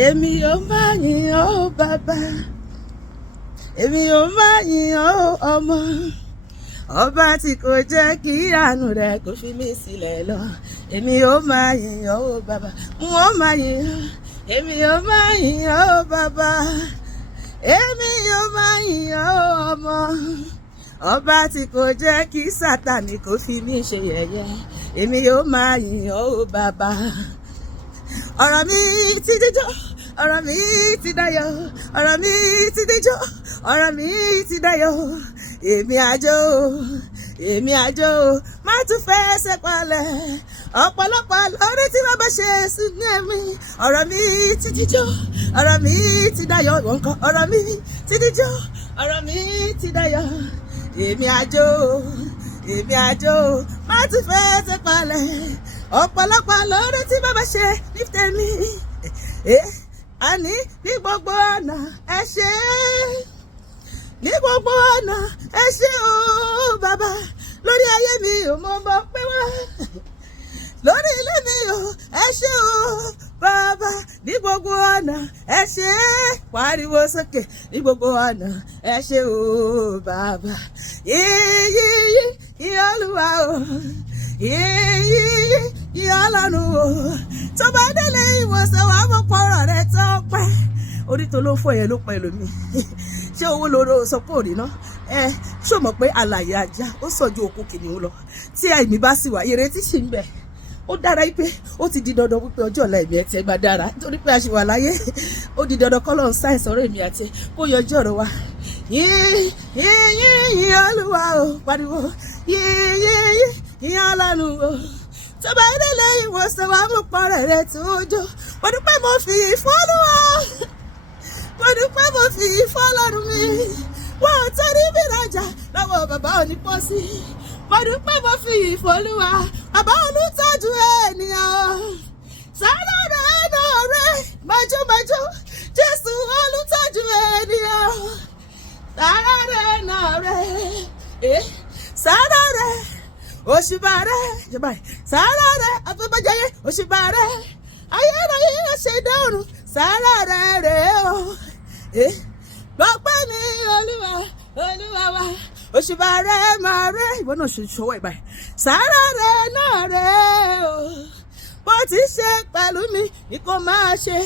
èmi ò máa yìn ọ́ bàbá, èmi ò máa yìn ọ́ ọmọ, ọba tí kò jẹ́ kí àánú rẹ̀ kó fi mí sílẹ̀ lọ. Èmi ò máa yìn ọ́ bàbá, n ó máa yìn ọ́. Èmi ò máa yìn ọ́ bàbá, èmi ò máa yìn ọ́ ọmọ, ọba tí kò jẹ́ kí Sátánì kó fi mí ṣe yẹ̀yẹ́. Èmi ò máa yìn ọ́ bàbá. Ọ̀rọ̀ mi ti díjọ́, ọ̀rọ̀ mi ti dayọ̀, ọ̀rọ̀ mi ti díjọ́, ọ̀rọ̀ mi ti dayọ̀. Èmi àjò má tún fẹsẹ̀ palẹ̀, ọ̀pọ̀lọpọ̀ lórí tí bàbá ṣe sùn ní ẹ̀mí. Ọ̀rọ̀ mi ti díjọ́, ọ̀rọ̀ mi ti dayọ̀, nǹkan ọ̀rọ̀ mi ti díjọ́, ọ̀rọ̀ mi ti dayọ̀. Èmi àjò má tún fẹsẹ̀ palẹ̀, ọ̀pọ̀lọpọ̀ lórí tí bàbá ṣe ní tèmi. Àní ní gbogbo ọ̀nà ẹ ṣé, ní gbogbo ọ̀nà ẹ ṣé o bàbá. Lórí ayé mi ò mọ bọ́ pé wá, lórí ilé mi ò ẹ ṣé o bàbá. Ní gbogbo ọ̀nà ẹ ṣé, pariwo sókè. Ní gbogbo ọ̀nà ẹ ṣé o bàbá. Yíyí Olúwa o, yíyí Ọlọ́run o. Tó bá délé ìwòsàn wàá mọ̀ pọ̀rọ̀ rẹ̀ tó pẹ́. Orí tó ló fọ́ yẹn ló pẹ́ lómi. Ṣé owó lóró sọ pé òní ná? Ṣó mọ̀ pé àlàyé ajá ó sọ ju òkú kìnìún lọ. Tí àìmí bá sì wà, ìrètí sì ń bẹ. Ó dára pé ó ti di dandan wípé ọjọ́ ọ̀la ẹ̀mí ẹ̀ tí ẹ bá dára. Nítorí pé a ṣì wà láyé. Ó di dandan kọ́ lọ́run sáyẹ̀nsì ọ̀rọ̀ èmi àti kó yọjú ọ̀rọ̀ wa. Yíyí Olúwa o, pariwo. Yíyí Ọlọ́run o. Tó bá délé ìwòsàn wàá mú pọ̀rọ̀ rẹ̀ tó jọ. Mo dúpẹ́ mo fi ìfọ́ Olúwa. Mo dúpẹ́ mo fi ìfọ́ Ọlọ́run mi. Wọ́n ò torí mi rajà lọ́wọ́ bàbá onípọ́sí. Mo dúpẹ́ mo fi ìfọ́ Olúwa. Bàbá olùtọ́jú ènìyàn. Sára rẹ̀ náà rẹ̀ májúmájú. Jésù olùtọ́jú ènìyàn. Sára rẹ̀ náà rẹ̀. Sára rẹ̀. Òṣùbà rẹ̀. Sára rẹ̀. Àfẹ́bàjẹ́yẹ. Òṣùbà rẹ̀. Ayérayé ṣe dọ́rùn. Sára rẹ̀ rẹ̀ o. Gbọ́pẹ́ mi Olúwa, Olúwa wa. Òṣùbà rẹ̀ máa rẹ̀. Ìwọ náà ṣe ṣọwọ́ ìbáyìí. Sára rẹ̀ náà rẹ̀ o. Bó ti ṣe pẹ̀lú mi ni kò máa ṣe.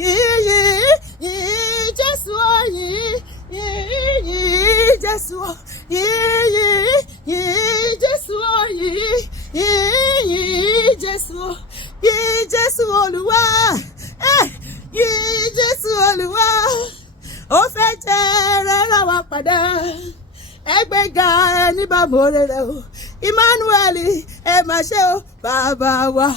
Yìí Jésù o, yìí Jésù o, yìí Jésù o, yìí Jésù o, yìí Jésù Olúwa, yìí Jésù Olúwa. Ó fẹ́ jẹ́ rẹ̀ ra wa padà. Ẹgbẹ́ga ẹni bá mọ̀ rere o. Emmanuel ẹ má ṣe o bàbá wa.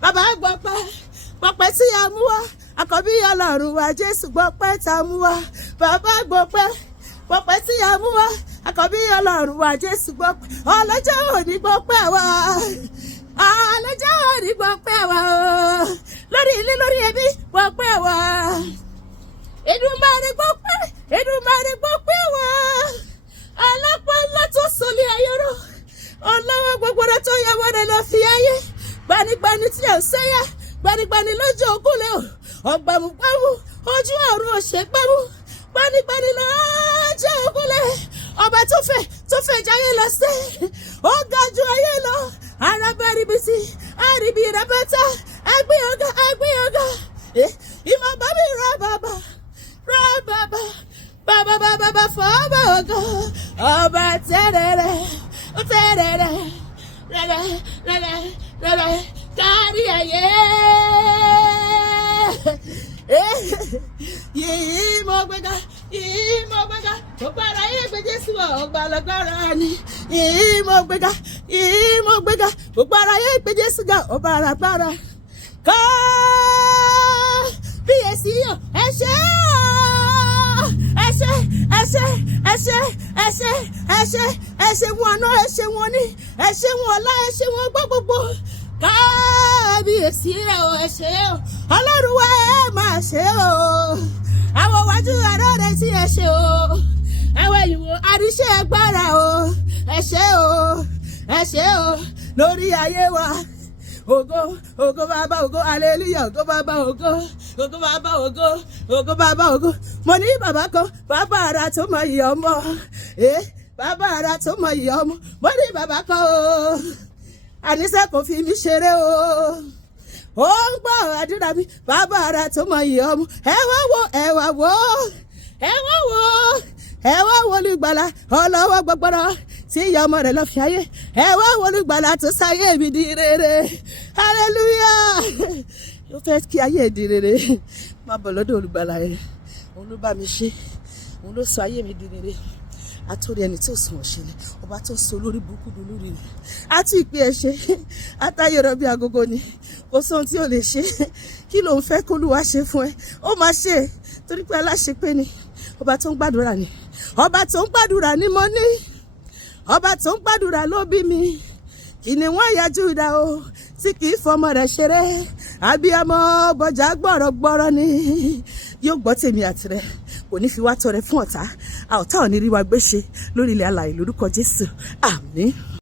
Bàbá gbọ́pẹ́ tí a mú wá. Àkọ́bí Ọlọ́run wa Jésù gbọ́pẹ́ tá a mú wá. Bàbá gbọ́pẹ́ tí a mú wá. Àkọ́bí Ọlọ́run wa Jésù gbọ́pẹ́. Ọlọ́jọ́ òní gbọ́pẹ́ wa. Ọlọ́jọ́ òní gbọ́pẹ́ wa o. Lórí ilé lórí ẹbí gbọ́pẹ́ wa. Èdùmàrè gbọ́pẹ́ wa. Alápálá tó sọlé ayọ̀rọ̀. Ọlọ́wọ́ gbogbo rẹ̀ tó yẹ wọ́n rẹ̀ lọ fi ayé. Gbanigbani tí ò sẹ́yà. Gbanigbani lójú ògúnlẹ̀ o. Ọ̀gbàmùgbàmù ojú ọ̀run òṣèpẹ́mú. Gbanigbani lójú ògúnlẹ̀. Ọba tó fẹ́ jayé lọ sí. Ó ga ju ayé lọ. Arábẹ́rìbìtì, àríbí rẹ̀ bẹ́tà. Ẹgbẹ́ ọ̀gá. Ìmọ̀ bá mi rà bàbá. Bàbá fọ́ọ̀bà ọ̀gá. Ọba tẹ́rẹ̀rẹ̀ kárí ayé. Yìí mo gbéga. Gbogbo ara yé gbé Jésù ọgbà lágbára ni. Yìí mo gbéga. Gbogbo ara yé gbé Jésù ọba lágbára. Kábíyèsí yàn ẹ ṣé ẹ ṣé wọn àná, ẹ ṣé wọn ní, ẹ ṣé wọn ọ̀la, ẹ ṣé wọn gbọ́ gbogbo. Kábíyèsí rẹ̀ o, ẹ ṣé o. Ọlọ́run wa ẹ máa ṣe o. Àwọn wájú àrọ́ rẹ̀ tí ẹ ṣe o. Àwọn ìwò àríṣẹ́ agbára o. Ẹ ṣé o. Lórí ayé wa. Ògo bàbá, ògo hallelujah, ògo bàbá, ògo. ògo bàbá ògo, ògo bàbá ògo. Mo ní bàbá kan, bàbá ara tó mọ iyì ọmọ. Bàbá ara tó mọ iyì ọmọ. Mo ní bàbá kan o, àníṣe kò fi mí ṣeré o. Ó ń gbọ́ àdúrà mi, bàbá ara tó mọ iyì ọmọ. Ẹ wá wo, ẹ wá wo, ẹ wá wo, ẹ wá wo olùgbàlà ọlọ́wọ́ gbọgbọrọ tí ìyá ọmọ rẹ̀ lọ fi ayé. Ẹ wá wo olùgbàlà tó sáyé mi di rere. Hallelujah. Ó fẹ́ kí ayé di rere. Má bọ̀ lọ́dọ̀ olùgbàlà rẹ̀. Òun ló bá mi ṣe. Òun ló sọ ayé mi di rere. Àtòrí ẹni tó sùn ọ̀ṣẹ́lẹ̀. Ọba tó sọ olórí burúkú di olórí rẹ̀. Àti ìpè ẹ̀ ṣe. Àtàyè rẹ̀ bí agogo ni. Kò sóhun tí ò lè ṣe. Kí ló ń fẹ́ k'Olúwa ṣe fún ẹ? Ó máa ṣe. Torí pé aláṣepé ni. Ọba tó ń gbàdúrà ni. Ọba tó ń gbàdúrà ni mo ní. Ọba tó ń gbàdúrà ló bí mi. Kìnìún ẹ̀yà Júdà o, tí kì í fọmọ rẹ̀ ṣeré. Abiyamọ bọ̀jà gbọ̀rọ̀gbọ̀rọ̀ ni. Yóò gbọ́ tèmi àti rẹ̀. Kò ní fi wá tọrẹ fún ọ̀tá. Ọ̀tá ò ní rí wa gbé ṣe lórí ilẹ̀ alààyè lórúkọ Jésù. Àmín.